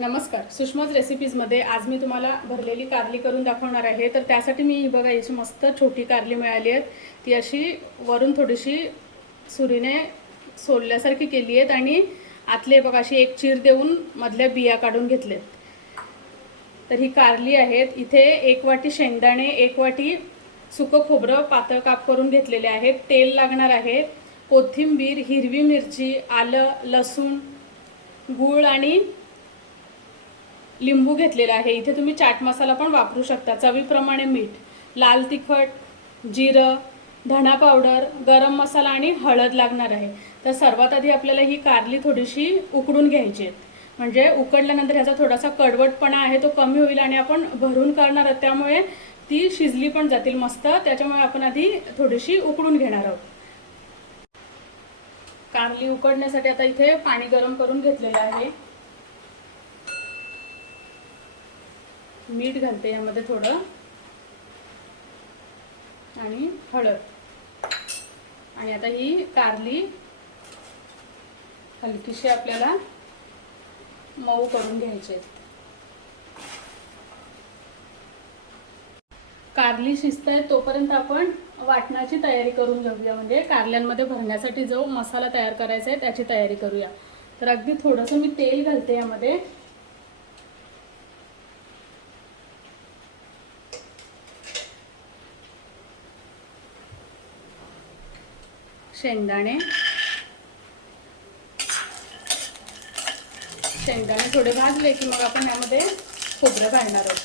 नमस्कार, सुषमाज रेसिपीजमध्ये आज मी तुम्हाला भरलेली कारली करून दाखवणार आहे। तर त्यासाठी मी बघा याची मस्त छोटी कारली मिळाली आहे। ती अशी वरून थोडीशी सुरीने सोलल्यासारखी केली आहे आणि आतले बघा अशी एक चीर देऊन मधल्या बिया काढून घेतलेत। तर ही कारली आहेत। इथे 1 वाटी शेंगदाणे, 1 वाटी सुकं खोबरं पातळ काप करून घेतलेले आहेत। तेल लागणार आहे, कोथिंबीर, हिरवी मिरची, आलं, लसूण, गूळ आणि लिंबू घेतलेला आहे। इथे तुम्ही चाट मसाला पण वापरू शकता। चवीप्रमाणे मीठ, लाल तिखट, जिरं, धना पावडर, गरम मसाला आणि हळद लागणार आहे। तर सर्वात आधी आपल्याला ही कारली थोडीशी उकडून घ्यायची आहे, म्हणजे उकडल्यानंतर ह्याचा थोडासा कडवटपणा आहे तो कमी होईल आणि आपण भरून करणार आहोत त्यामुळे ती शिजली पण जातील मस्त। त्याच्यामुळे आपण आधी थोडीशी उकडून घेणार आहोत। कारली उकडण्यासाठी आता इथे पाणी गरम करून घेतलेलं आहे। मीठ घालते यामध्ये थोडं आणि हळद, आणि आता ही कारली हलकीशी आपल्याला मऊ करून घ्यायची आहे। कारली शिजते तोपर्यंत आपण वाटणाची तयारी करून घेऊया, म्हणजे कारल्यांमध्ये भरण्यासाठी जो मसाला तयार करायचा आहे त्याची तयारी करूया। तर अगदी थोडंसं मी तेल घालते यामध्ये। शेंगदाणे थोडे भाजले की मग आपण यामध्ये खोबरं घालणार आहोत।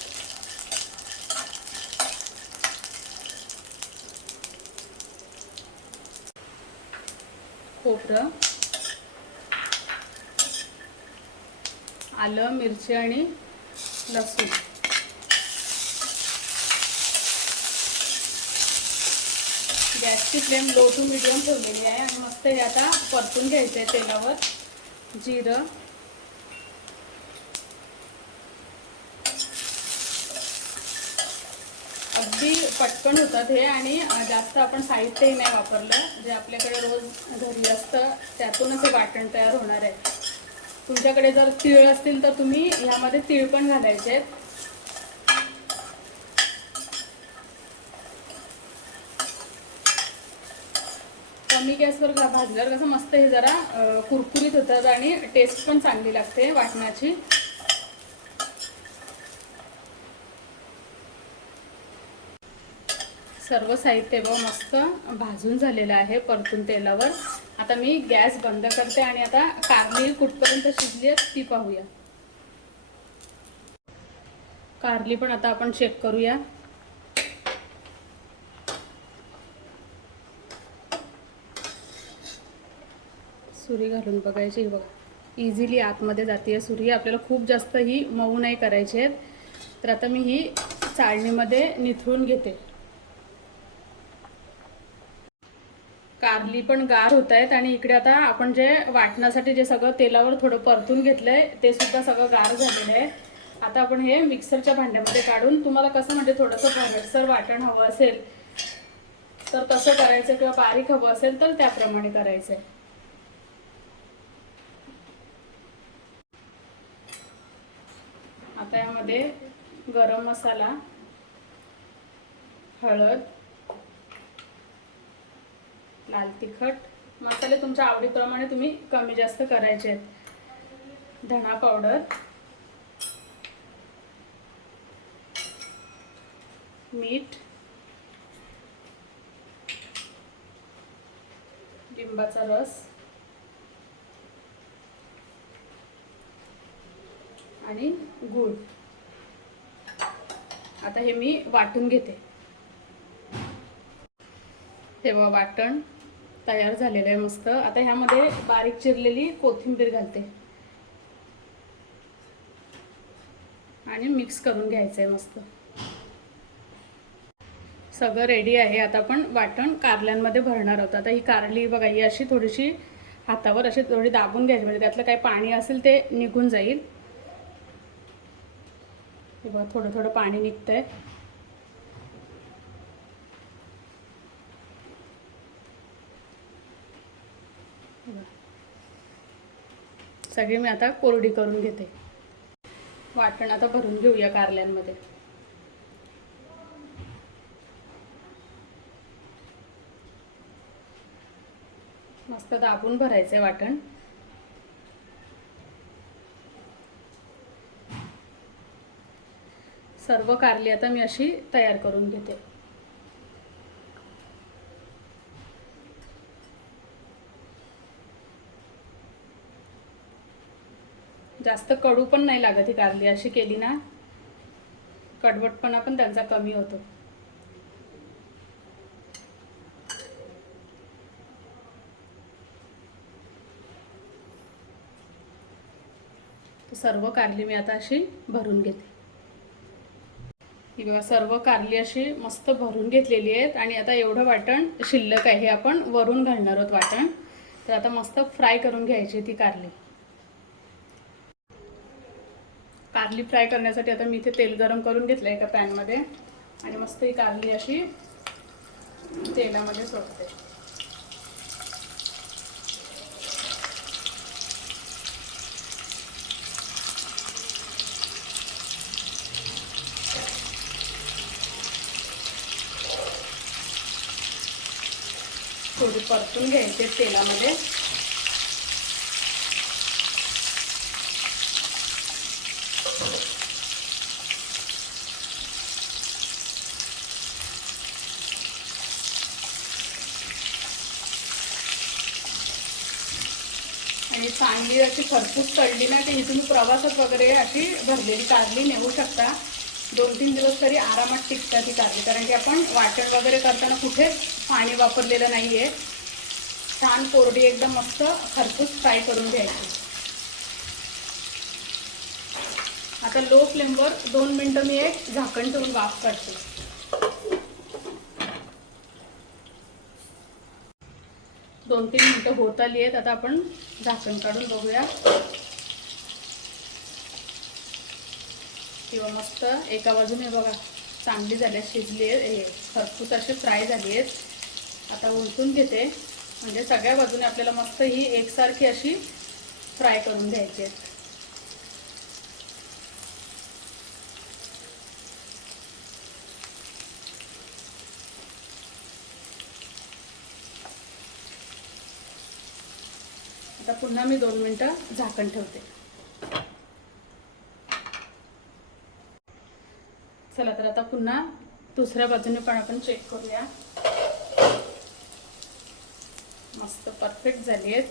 खोबरं, आलं, मिरची आणि लसूण, गॅसची फ्लेम लो टू मीडियम ठेवलेली आहे आणि मस्त हे आता परतून घ्यायचं आहे तेलावर। जिरं, अगदी पटकन होतात हे आणि जास्त आपण साहित्यही नाही वापरलं, जे आपल्याकडे रोज घरी असतं त्यातूनच हे वाटण तयार होणार आहे। तुमच्याकडे जर तीळ असतील तर तुम्ही ह्यामध्ये तीळ पण घालायचे। कमी गॅसवर भाजल्यावर कसं मस्त हे जरा कुरकुरीत होतात आणि टेस्ट पण चांगली लागते वाटणाची। सर्व साहित्य मस्त भाजून झालेलं आहे परतून तेलावर। आता मी गॅस बंद करते आणि आता कारली कुठपर्यंत शिजली आहे ती पाहूया। कारली पण आता आपण चेक करूया। सुरी घालून बघायची, बघा इझिली आतमध्ये जाते सुरी। आपल्याला खूप जास्त ही मऊ नाही करायची आहे। तर आता मी ही चाळणीमध्ये निथळून घेते। कारली पण गार होत आहेत आणि इकडे आता आपण जे वाटण्यासाठी जे सगळं तेलावर थोडं परतून घेतलंय ते सुद्धा सगळं गार झालेलं आहे। आता आपण हे मिक्सरच्या भांड्यामध्ये काढून, तुम्हाला कसं म्हणजे थोडंसं भरडसर वाटण हवं असेल तर तसं करायचं, किंवा बारीक हवं असेल तर त्याप्रमाणे करायचं आहे। आता यामध्ये गरम मसाला, हळद, लाल तिखट, मसाले तुमच्या आवडीप्रमाणे तुम्ही कमी जास्त करायचे आहेत, धना पावडर, मीठ, लिंबाचा रस आणि गूळ। आता हे मी वाटून घेते। हे बघा वाटण तयार झालेलं आहे मस्त। आता ह्यामध्ये बारीक चिरलेली कोथिंबीर घालते आणि मिक्स करून घ्यायचं आहे मस्त। सगळं रेडी आहे। आता आपण वाटण कारल्यांमध्ये भरणार आहोत। आता ही कारली बघा ही अशी थोडीशी हातावर अशी थोडी दाबून घ्यायची, म्हणजे त्यातलं काही पाणी असेल ते निघून जाईल। हे बघा थोडं थोडं पाणी निघतंय। सगळी मी आता कोरडी करून घेते। वाटण आता भरून घेऊया कारल्यांमध्ये. मस्त दाबून भरायचे वाटण. सर्व कारली आता मी अशी तयार करून घेते. जास्त कडू पण नाही लागत ही कारली अशी केली ना, कडवटपणा पण त्यांचा कमी होतो. सर्व कारली मी आता अशी भरून घेते. ही बघा सर्व कारली अशी मस्त भरून घेतलेली आहेत. आणि आता एवढं वाटण शिल्लक आहे, हे आपण वरून घालणार आहोत वाटण. तर आता मस्त फ्राय करून घ्यायची ती कारली. कारली फ्राय करण्यासाठी आता मी इथे तेल गरम करून घेतलं एका पॅनमध्ये आणि मस्त ही कारली अशी तेलामध्ये सोडते. थोडी परतून घ्यायची तेलामध्ये. आणि चांगली अशी खरपूस तळली ना की तुम्ही प्रवासात वगैरे अशी भरलेली कारली नेऊ शकता. 2-3 दिवस तरी आरामात टिकतात ही कारली, कारण की आपण वाटण वगैरे करताना कुठेच पाणी वापरलेलं नाहीये. छान कोरडी एकदम मस्त खरपूस फ्राय करून घ्यायची. आता लो फ्लेमवर 2 मिनिटं मी एक झाकण ठेवून वाफ करते. 2-3 मिनिटं होत आली आहेत. आता आपण झाकण काढून बघूया. किंवा मस्त एका बाजूने बघा चांगली झाली, शिजली आहे, खरपूस अशी फ्राय झाली आहेत. आता उलटून घेते, म्हणजे सगळ्या बाजूने आपल्याला मस्त ही एकसारखी अशी फ्राय करून घ्यायची आहे. आता पुन्हा मी 2 मिनिटं झाकण ठेवते. चला तर आता पुन्हा दुसऱ्या बाजूने पण आपण चेक करूया. मस्त परफेक्ट झाली आहेत.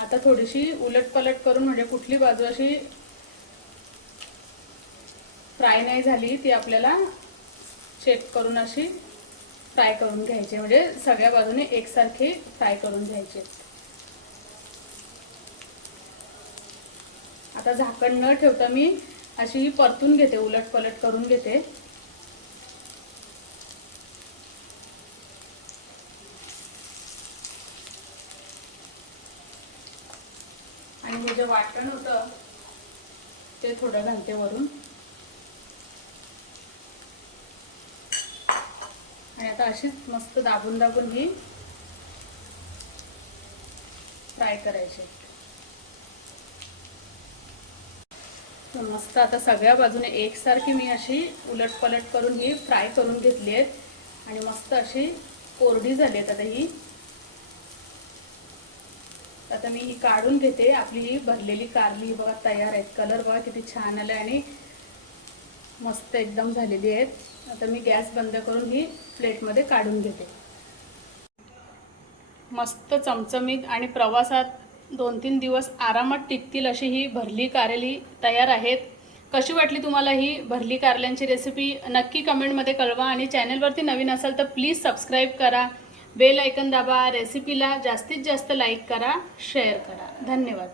आता थोडीशी उलटपलट करून, म्हणजे कुठली बाजू अशी फ्राय नाही झाली ती आपल्याला चेक करून अशी फ्राय करून घ्यायची, म्हणजे सगळ्या बाजूने एकसारखे फ्राय करून घ्यायचे. आता झाकण न ठेवता मी अशी परतून घेते, उलटपलट करून घेते. आणि हे जे वाटण होतं ते थोडं घालते वरून. आणि आता अशीच मस्त दाबून दाबून ही फ्राय करायची. मस्त आता सगळ्या बाजूने एकसारखी मी अशी उलटपलट करून ही फ्राय करून घेतली आहेत. आणि मस्त अशी कोरडी झाली आहेत आता ही. आता मी ही काढून घेते. आपली ही भरलेली कारली बघा तयार आहेत. कलर बघा किती छान आला आणि मस्त एकदम झालेली आहेत. आता मी गॅस बंद करून ही प्लेटमध्ये काढून घेते. मस्त चमचमीत आणि प्रवासात 2-3 दिवस आरामात टिकतील अशी ही भरली कारली तयार आहेत. कशी वाटली तुम्हाला ही भरली कारल्यांची रेसिपी नक्की कमेंटमध्ये कळवा. आणि चॅनलवरती नवीन असाल तर प्लीज सबस्क्राईब करा, बेल आयकन दाबा, रेसिपीला जास्तीत जास्त लाईक करा, शेअर करा. धन्यवाद.